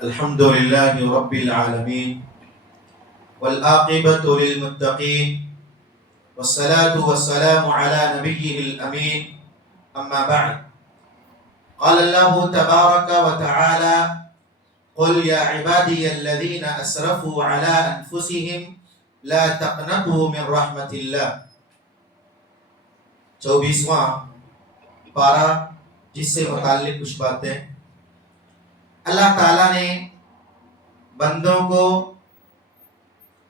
الحمد لله رب العالمين والعاقبة للمتقين والصلاة والسلام على نبيه الأمين أما بعد قال الله تبارك وتعالى قل يا عبادي الذين أسرفوا على أنفسهم لا تقنطوا من رحمة الله 24واں پارہ جس سے متعلق کچھ باتیں اللہ تعالیٰ نے بندوں کو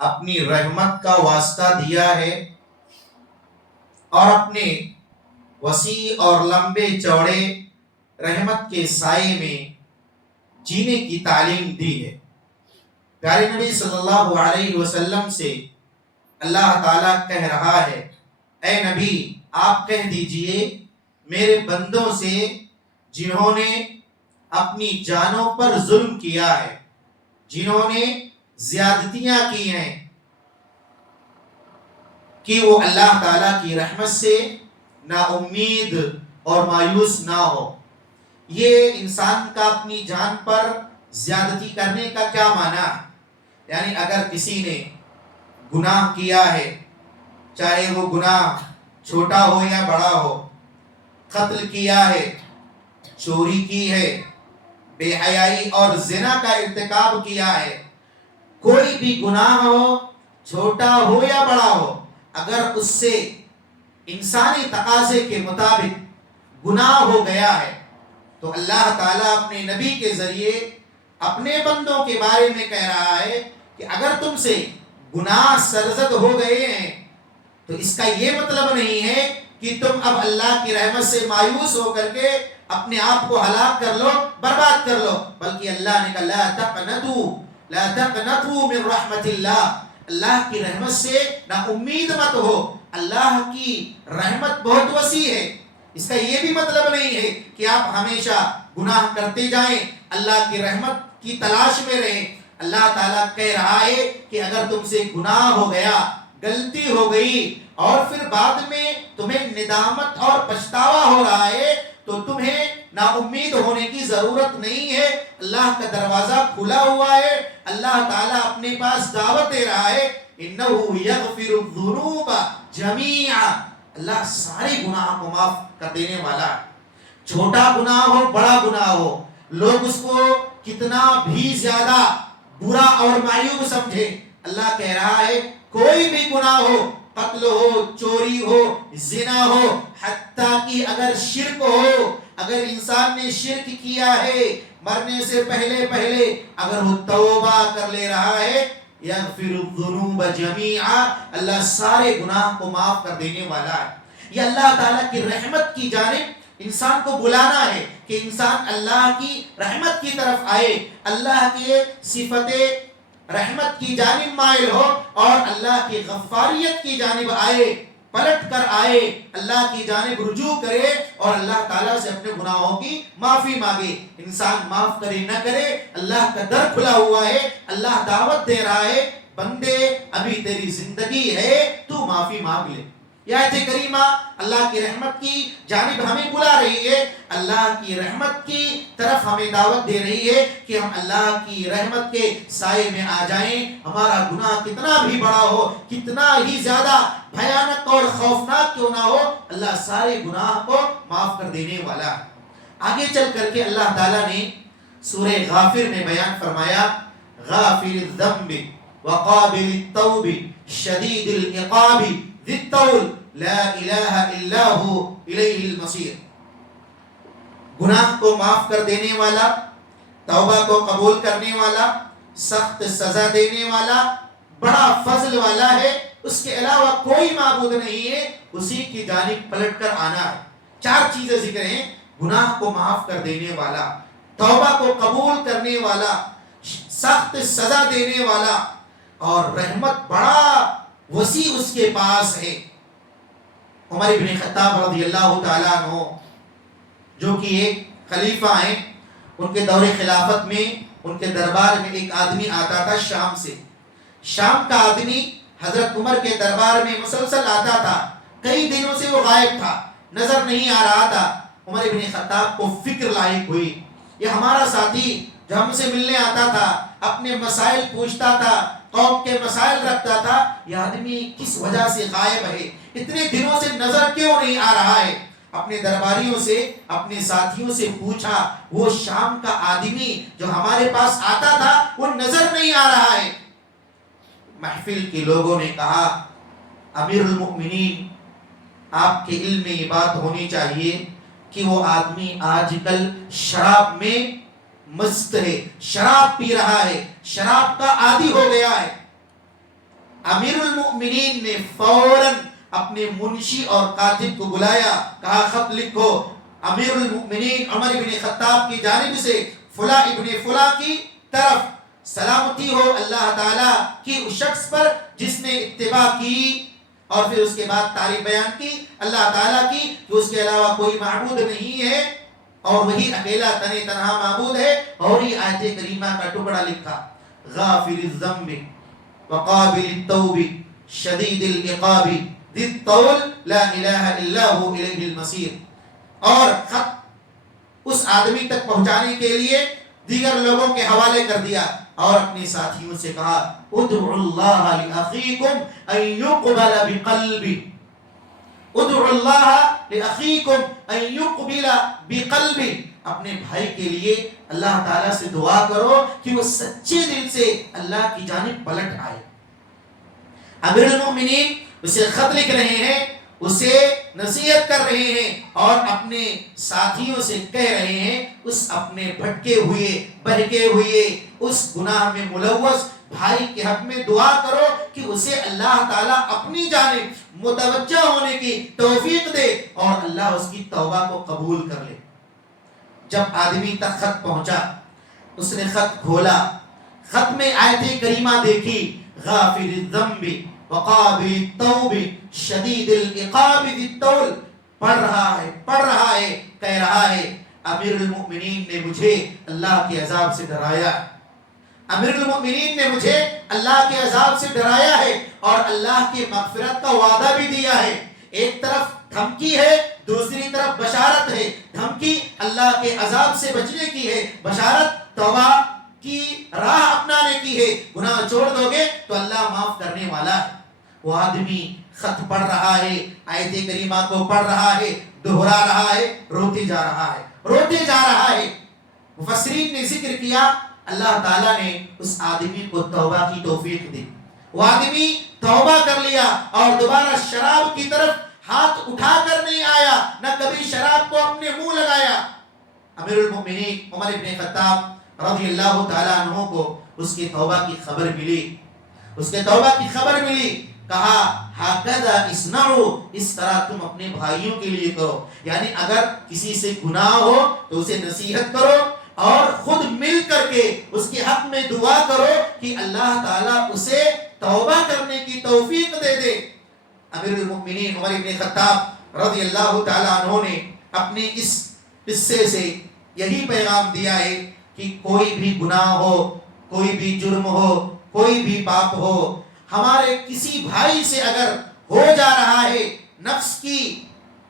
اپنی رحمت کا واسطہ دیا ہے اور اپنے وسیع اور لمبے چوڑے رحمت کے سائے میں جینے کی تعلیم دی ہے۔ پیارے نبی صلی اللہ علیہ وسلم سے اللہ تعالیٰ کہہ رہا ہے، اے نبی آپ کہہ دیجئے میرے بندوں سے جنہوں نے اپنی جانوں پر ظلم کیا ہے، جنہوں نے زیادتیاں کی ہیں، کہ وہ اللہ تعالیٰ کی رحمت سے نا امید اور مایوس نہ ہو۔ یہ انسان کا اپنی جان پر زیادتی کرنے کا کیا معنی ہے؟ یعنی اگر کسی نے گناہ کیا ہے، چاہے وہ گناہ چھوٹا ہو یا بڑا ہو، قتل کیا ہے، چوری کی ہے، بے حیائی اور زنا کا ارتکاب کیا ہے، کوئی بھی گناہ ہو چھوٹا ہو یا بڑا ہو، اگر اس سے انسانی تقاضے کے مطابق گناہ ہو گیا ہے تو اللہ تعالیٰ اپنے نبی کے ذریعے اپنے بندوں کے بارے میں کہہ رہا ہے کہ اگر تم سے گناہ سرزد ہو گئے ہیں تو اس کا یہ مطلب نہیں ہے کہ تم اب اللہ کی رحمت سے مایوس ہو کر کے اپنے آپ کو ہلاک کر لو، برباد کر لو، بلکہ اللہ نے کہا لا تقنطوا من رحمت اللہ کی رحمت سے نا امید مت ہو۔ اللہ کی رحمت بہت وسیع ہے، اس کا یہ بھی مطلب نہیں ہے کہ آپ ہمیشہ گناہ کرتے جائیں، اللہ کی رحمت کی تلاش میں رہیں۔ اللہ تعالیٰ کہہ رہا ہے کہ اگر تم سے گناہ ہو گیا، غلطی ہو گئی اور پھر بعد میں تمہیں ندامت اور پچھتاوا ہو رہا ہے تو تمہیں نا امید ہونے کی ضرورت نہیں ہے۔ اللہ کا دروازہ کھلا ہوا ہے، اللہ تعالیٰ اپنے پاس دعوت دے رہا ہے، انہو یغفر الذنوب جمیعا، اللہ سارے گناہ کو معاف کر دینے والا ہے، چھوٹا گناہ ہو بڑا گناہ ہو، لوگ اس کو کتنا بھی زیادہ برا اور معیوب سمجھے، اللہ کہہ رہا ہے کوئی بھی گناہ ہو، قتل ہو، چوری ہو، زنا ہو، حتیٰ کہ اگر شرک ہو، اگر انسان نے شرک کیا ہے مرنے سے پہلے اگر وہ توبہ کر لے رہا ہے، یغفر الذنوب جمیعا، اللہ سارے گناہ کو معاف کر دینے والا ہے۔ یہ اللہ تعالیٰ کی رحمت کی جانب انسان کو بلانا ہے کہ انسان اللہ کی رحمت کی طرف آئے، اللہ کے صفت رحمت کی جانب مائل ہو اور اللہ کی غفاریت کی جانب آئے، پلٹ کر آئے، اللہ کی جانب رجوع کرے اور اللہ تعالیٰ سے اپنے گناہوں کی معافی مانگے۔ انسان معاف کرے نہ کرے، اللہ کا در کھلا ہوا ہے، اللہ دعوت دے رہا ہے، بندے ابھی تیری زندگی ہے، تو معافی مانگ لے۔ یہ آیت کریمہ اللہ کی رحمت کی جانب ہمیں بلا رہی ہے، اللہ کی رحمت کی طرف ہمیں دعوت دے رہی ہے کہ ہم اللہ کی رحمت کے سائے میں آ جائیں۔ ہمارا گناہ کتنا بھی بڑا ہو، کتنا ہی زیادہ بھیانک اور خوفناک کیوں نہ ہو، اللہ سارے گناہ کو معاف کر دینے والا ہے۔ آگے چل کر کے اللہ تعالیٰ نے سورہ غافر میں بیان فرمایا، غافر الذنب وقابل التوب شدید العقاب ذی الطول لا الہ الا ہو الیہ المصیر، گناہ کو معاف کر دینے والا، توبہ کو قبول کرنے والا، سخت سزا دینے والا، بڑا فضل والا ہے، اس کے علاوہ کوئی معبود نہیں ہے، اسی کی جانب پلٹ کر آنا ہے۔ چار چیزیں ذکر ہیں، گناہ کو معاف کر دینے والا، توبہ کو قبول کرنے والا، سخت سزا دینے والا، اور رحمت بڑا وسیع اس کے پاس ہے۔ عمر بن خطاب رضی اللہ تعالیٰ عنہ جو کہ ایک خلیفہ ہیں، ان کے دور خلافت میں ان کے دربار میں ایک آدمی آتا تھا شام سے۔ شام کا آدمی حضرت عمر کے دربار میں مسلسل آتا تھا، کئی دنوں سے وہ غائب تھا، نظر نہیں آ رہا تھا۔ عمر بن خطاب کو فکر لاحق ہوئی، یہ ہمارا ساتھی جو ہم سے ملنے آتا تھا، اپنے مسائل پوچھتا تھا، قوم کے مسائل رکھتا تھا، یہ آدمی کس وجہ سے غائب ہے؟ اتنے دنوں سے نظر کیوں نہیں آ رہا ہے؟ اپنے درباریوں سے، اپنے ساتھیوں سے پوچھا، وہ شام کا آدمی جو ہمارے پاس آتا تھا وہ نظر نہیں آ رہا ہے۔ محفل کے لوگوں نے کہا، امیر المؤمنین، آپ کے علم میں یہ بات ہونی چاہیے کہ وہ آدمی آج کل شراب میں مست ہے، شراب پی رہا ہے، شراب کا عادی ہو گیا ہے۔ امیر المؤمنین نے فوراً اپنے منشی اور کاتب کو بلایا، کہا خط لکھو، امیر المؤمنین عمر بن خطاب کی جانب سے فلاں ابن فلاں کی طرف سلامتی ہو اللہ تعالیٰ کی اس شخص پر جس نے اتباع کی، اور پھر اس کے بعد تعریف بیان کی اللہ تعالیٰ کی کہ اس کے علاوہ کوئی معبود نہیں ہے اور وہی اکیلا تنہا معبود ہے، اور یہ آیت کریمہ کا ٹکڑا لکھا، غافر الذنب وقابل التوب شدید العقاب ذی الطول لا الہ الا ہو الیہ المصیر۔ اور خط اس آدمی تک پہنچانے کے لیے دیگر لوگوں کے حوالے کر دیا اور اپنے ساتھیوں سے کہا، ادعوا اللہ لأخیکم ان یقبل بقلبی، ادعوا اللہ لأخیکم ان یقبل بقلبی، اپنے بھائی کے لیے اللہ تعالیٰ سے دعا کرو کہ وہ سچے دل سے اللہ کی جانب پلٹ آئے۔ امیر المؤمنین اسے خط لکھ رہے ہیں، اسے نصیحت کر رہے ہیں اور اپنے ساتھیوں سے کہہ رہے ہیں، اس اپنے بھٹکے ہوئے بہکے ہوئے اس گناہ میں ملوث بھائی کے حق میں دعا کرو کہ اسے اللہ تعالیٰ اپنی جانب متوجہ ہونے کی توفیق دے اور اللہ اس کی توبہ کو قبول کر لے۔ جب آدمی تک خط پہنچا، اس نے خط کھولا، خط میں آیت کریمہ دیکھی، غافر الذنب وقابل التوب شدید العقاب ذی الطول، پڑھ رہا ہے، کہہ رہا ہے، امیر المؤمنین نے مجھے اللہ کے عذاب سے ڈرایا، امیر المؤمنین نے مجھے اللہ کے عذاب سے ڈرایا ہے اور اللہ کی مغفرت کا وعدہ بھی دیا ہے۔ ایک طرف دھمکی ہے، دوسری طرف بشارت ہے۔ دھمکی اللہ کے عذاب سے بچنے کی ہے، بشارت توبہ کی راہ اپنانے کی ہے، گناہ چھوڑ دو گے تو اللہ معاف کرنے والا ہے۔ وہ آدمی خط پڑھ رہا ہے، آیت کریمہ کو پڑھ رہا ہے، دہرا رہا ہے، روتے جا رہا ہے۔ مفسرین نے ذکر کیا، اللہ تعالیٰ نے اس آدمی کو توبہ کی توفیق دی، وہ آدمی توبہ کر لیا اور دوبارہ شراب کی طرف ہاتھ اٹھا کر نہیں آیا، نہ کبھی شراب کو اپنے منہ لگایا۔ امیر المؤمنین عمر بن خطاب رضی اللہ تعالیٰ عنہ کو اس کی توبہ کی خبر ملی، کہا ہکذا اصنعوا، اس طرح تم اپنے بھائیوں کے لیے کرو، یعنی اگر کسی سے گناہ ہو تو اسے نصیحت کرو اور خود مل کر کے اس کے حق میں دعا کرو کہ اللہ تعالیٰ اسے توبہ کرنے کی توفیق دے دے۔ امیر المؤمنین عمر بن خطاب رضی اللہ تعالیٰ عنہ نے اپنے اس قصے سے یہی پیغام دیا ہے کہ کوئی بھی گناہ ہو، کوئی بھی جرم ہو، کوئی بھی پاپ ہو، ہمارے کسی بھائی سے اگر ہو جا رہا ہے، نفس کی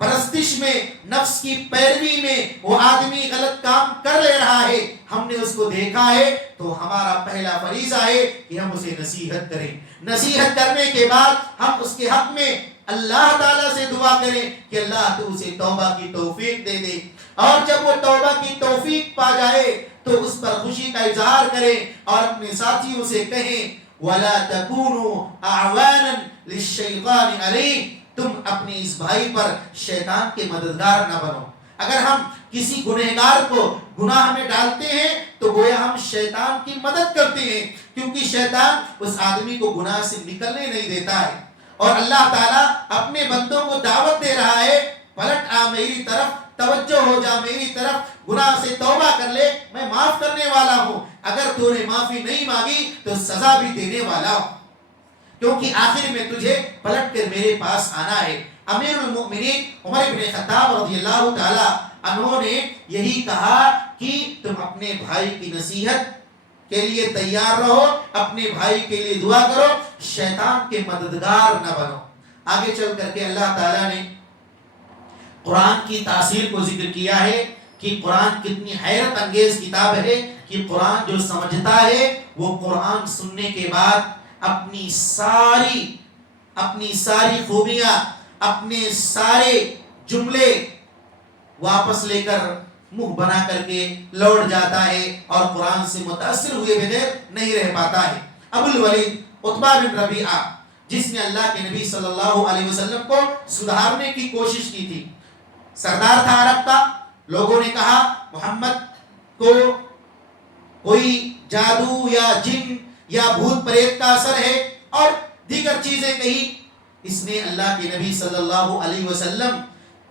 پرستش میں، نفس کی پیروی میں وہ آدمی غلط کام کر لے رہا ہے، ہم نے اس کو دیکھا ہے، تو ہمارا پہلا فریضہ ہے کہ ہم اسے نصیحت کریں۔ نصیحت کرنے کے بعد ہم اس کے حق میں اللہ تعالیٰ سے دعا کریں کہ اللہ تو اسے توبہ کی توفیق دے دے، اور جب وہ توبہ کی توفیق پا جائے تو اس پر خوشی کا اظہار کریں اور اپنے ساتھیوں سے کہیں، وَلَا تَكُونُوا أَعْوَانًا لِلشَّيْطَانِ عَلَيْهِ، تم اپنے اس بھائی پر شیطان کے مددگار نہ بنو۔ اگر ہم کسی گنہگار کو گناہ میں ڈالتے ہیں تو گویا ہم شیطان کی مدد کرتے ہیں، کیونکہ شیطان اس آدمی کو گناہ سے نکلنے نہیں دیتا ہے، اور اللہ تعالیٰ اپنے بندوں کو دعوت دے رہا ہے، پلٹ آ میری طرف، توجہ ہو جا میری طرف، گناہ سے توبہ کر لے، میں معاف کرنے والا ہوں، اگر تو نے معافی نہیں مانگی تو سزا بھی دینے والا ہوں، کیونکہ آخر میں تجھے پلٹ کر میرے پاس آنا ہے۔ امیر المؤمنین عمر بن خطاب رضی اللہ تعالی عنہ نے یہی کہا کہ تم اپنے بھائی کی نصیحت کے لیے تیار رہو، اپنے بھائی کے لیے دعا کرو، شیطان کے مددگار نہ بنو۔ آگے چل کر کے اللہ تعالیٰ نے قرآن کی تاثیر کو ذکر کیا ہے کہ کہ قرآن کتنی حیرت انگیز کتاب ہے کہ قرآن جو سمجھتا ہے وہ قرآن سننے کے بعد اپنی ساری خوبیاں، اپنے سارے جملے واپس لے کر منہ بنا کر کے لوٹ جاتا ہے اور قرآن سے متاثر ہوئے بغیر نہیں رہ پاتا ہے۔ ابو الولید عتبہ بن ربیعہ، جس نے اللہ کے نبی صلی اللہ علیہ وسلم کو سدھارنے کی کوشش کی تھی، سردار تھا عرب کا، لوگوں نے کہا محمد کو کوئی جادو یا جن یا بھوت پریت کا اثر ہے اور دیگر چیزیں کہی۔ اس نے اللہ کے نبی صلی اللہ علیہ وسلم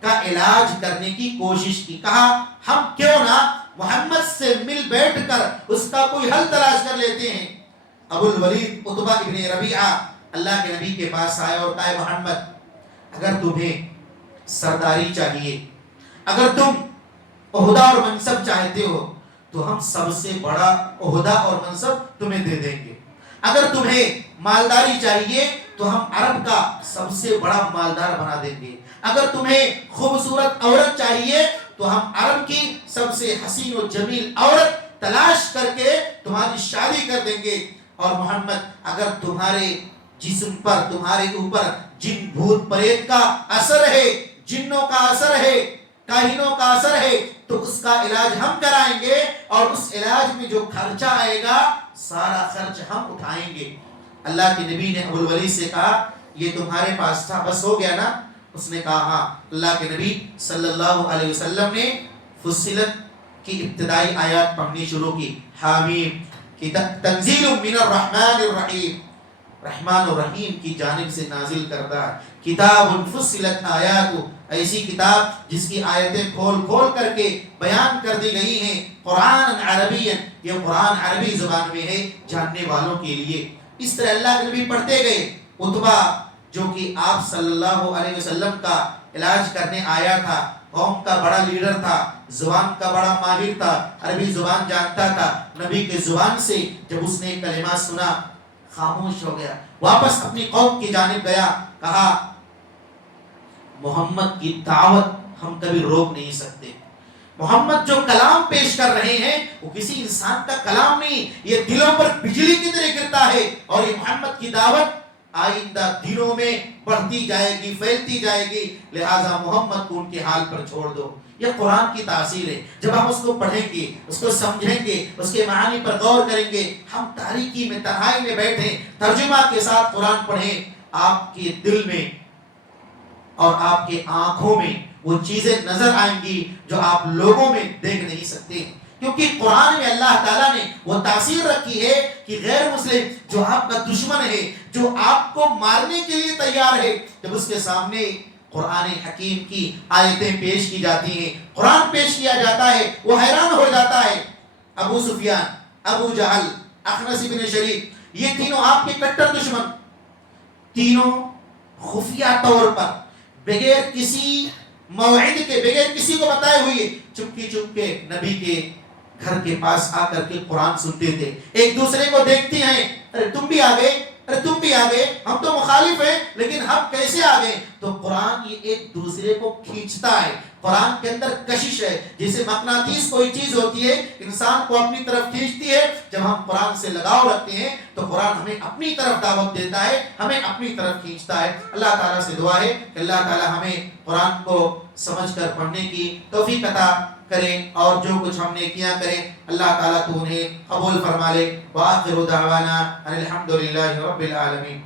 کا علاج کرنے کی کوشش کی، کہا ہم کیوں نہ محمد سے مل بیٹھ کر اس کا کوئی حل تلاش کر لیتے ہیں۔ ابو الولید عتبہ ابن ربیعہ اللہ کے نبی کے پاس آئے اور کہا محمد، اگر تمہیں سرداری چاہیے، اگر تم عہدہ اور منصب چاہتے ہو تو ہم سب سے بڑا عہدہ اور منصب تمہیں دے دیں گے، اگر تمہیں مالداری چاہیے تو ہم عرب کا سب سے بڑا مالدار بنا دیں گے، اگر تمہیں خوبصورت عورت چاہیے تو ہم عرب کی سب سے حسین و جمیل عورت تلاش کر کے تمہاری شادی کر دیں گے، اور محمد اگر تمہارے جسم پر، تمہارے اوپر جن بھوت پریت کا اثر ہے، جنوں کا اثر ہے، کاہنوں کا اثر ہے تو اس کا علاج ہم کرائیں گے، اور اس علاج میں جو خرچہ آئے گا سارا خرچ ہم اٹھائیں گے۔ اللہ کے نبی نے ابو الولید سے کہا یہ تمہارے پاس تھا، بس ہو گیا نا؟ اس نے کہا ہاں۔ اللہ کے نبی صلی اللہ علیہ وسلم نے فصلت کی ابتدائی آیات پڑھنی شروع کی، حامیم تنزیل من الرحمن الرحیم، رحمان و رحیم کی جانب سے نازل کردہ کتاب فصلت آیات، ایسی کتاب جس کی آیتیں کھول کھول کر کے بیان کر دی گئی ہیں، قرآن عربی، یہ قرآن عربی زبان میں ہے جاننے والوں کے لیے۔ اس طرح اللہ کے نبی پڑھتے گئے۔ عتبہ جو کہ آپ صلی اللہ علیہ وسلم کا علاج کرنے آیا تھا، قوم کا بڑا لیڈر تھا، زبان کا بڑا ماہر تھا، عربی زبان جانتا تھا، نبی کے زبان سے جب اس نے کلمات سنا خاموش ہو گیا، واپس اپنی قوم کی جانب گیا، کہا محمد کی دعوت ہم کبھی روک نہیں سکتے، محمد جو کلام پیش کر رہے ہیں وہ کسی انسان کا کلام نہیں، یہ دلوں پر بجلی کی طرح گرتا ہے، اور یہ محمد کی دعوت آئندہ دنوں میں بڑھتی جائے گی، پھیلتی جائے گی، لہذا محمد کو ان کے حال پر چھوڑ دو۔ یہ قرآن کی تاثیر ہے، جب ہم اس کو پڑھیں گے، اس کو سمجھیں گے، اس کے معانی پر غور کریں گے، ہم تاریکی میں، تنہائی میں بیٹھیں، ترجمہ کے ساتھ قرآن پڑھیں، آپ کے دل میں اور آپ کے آنکھوں میں وہ چیزیں نظر آئیں گی جو آپ لوگوں میں دیکھ نہیں سکتے، کیونکہ قرآن میں اللہ تعالیٰ نے وہ تاثیر رکھی ہے کہ غیر مسلم جو آپ کا دشمن ہے، جو آپ کو مارنے کے لیے تیار ہے، جب اس کے سامنے قرآن حکیم کی آیتیں پیش کی جاتی ہیں، قرآن پیش کیا جاتا ہے، وہ حیران ہو جاتا ہے۔ ابو سفیان، ابو جہل، اخنس بن شریف، یہ تینوں آپ کے کٹر دشمن، تینوں خفیہ طور پر بغیر کسی موعد کے، بغیر کسی کو بتائے ہوئے چپکی چپ کے نبی کے گھر کے پاس آ کر کے قرآن سنتے تھے، ایک دوسرے کو دیکھتے ہیں، ارے تم بھی آ گئے، ارے تم بھی آ گئے، ہم تو مخالف ہیں لیکن ہم کیسے آ گئے؟ تو قرآن یہ ایک دوسرے کو کھینچتا ہے، قرآن کے اندر کشش ہے، جیسے مقناطیس کوئی چیز ہوتی ہے انسان کو اپنی طرف کھینچتی ہے، جب ہم قرآن سے لگاؤ رکھتے ہیں تو قرآن ہمیں اپنی طرف دعوت دیتا ہے، ہمیں اپنی طرف کھینچتا ہے۔ اللہ تعالیٰ سے دعا ہے کہ اللہ تعالیٰ ہمیں قرآن کو سمجھ کر پڑھنے کی توفیق عطا کریں، اور جو کچھ ہم نے کیا کریں اللہ تعالیٰ تو انہیں قبول فرما لے۔ وآخر دعوانا ان الحمد للہ رب العالمین۔